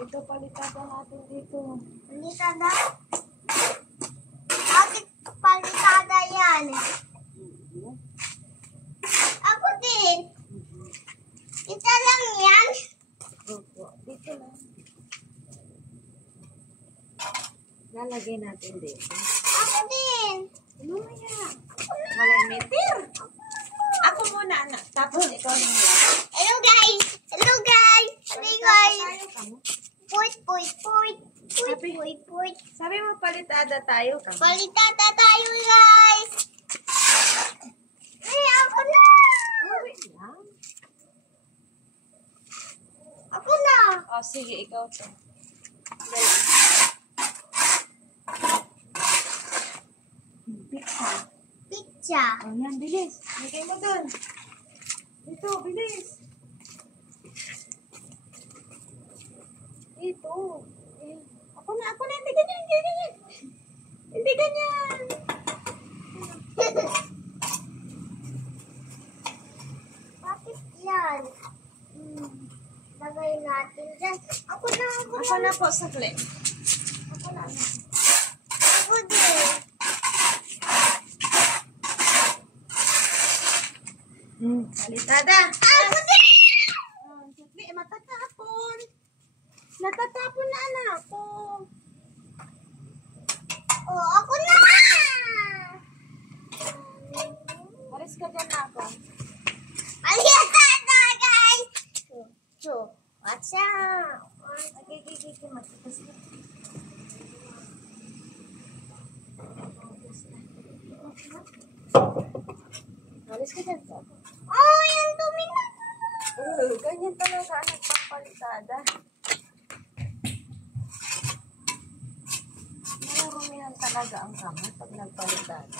Ito, palitada natin dito. Palitada? Bakit palitada yan? Ako din. Kita lang yan. Opo, dito lang. Lalagay natin dito. Ako din. Mamaya. Walay meter. Ako muna, anak. Tapos ikaw na lang. Hello guys. Hello guys. Hello guys. Puit, puit, puit. Puit, puit, puit. Sabi mo, palitada tayo ka. Palitada tayo guys. Ay, ako na. Uwi lang. Ako na. Oh, sige, ikaw to. Pizza. Pizza. Oh, yan, bilis. Lagay mo dun. Ito, bilis. Ito. Eh, ako na. Hindi ganyan, hindi ganyan. Hindi ganyan. Bakit yan? Lagay natin dyan. Ako na. Ako na po, sakli. Ako na. Ako din. Palitada. Ako din. Oh, sakli, matatapon. Natatapon na, anak ko. Oh, ako na. Alis ka dyan na ako. Palitada guys. So, what's up? Nagigigigil, matigas na. Alis ka dyan. Oh, yung dumi na. Ganyan talaga anak pang palitada. Narurumihan talaga ang kamay pag nagpalitada.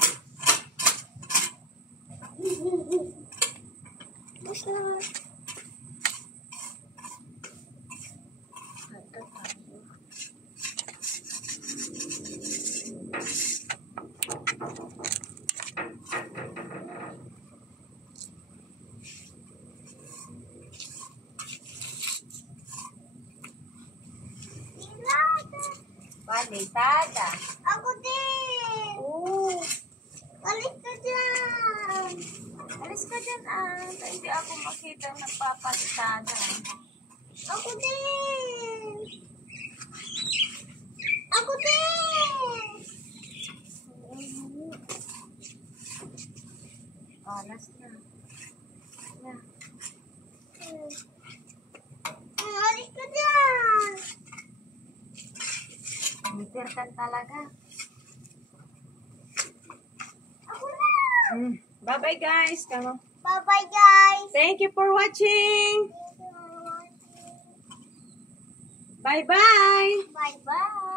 Bus na. Palitada. Ako din. Oo. Alis ka dyan. Alis ka dyan hindi ako makita nagpapalitada. Ako din. Ako din. Alas na. Na. Alis ka dyan. Meter kan talaga. Ako na. Bye-bye guys. Bye-bye guys. Thank you for watching. Bye-bye. Bye-bye.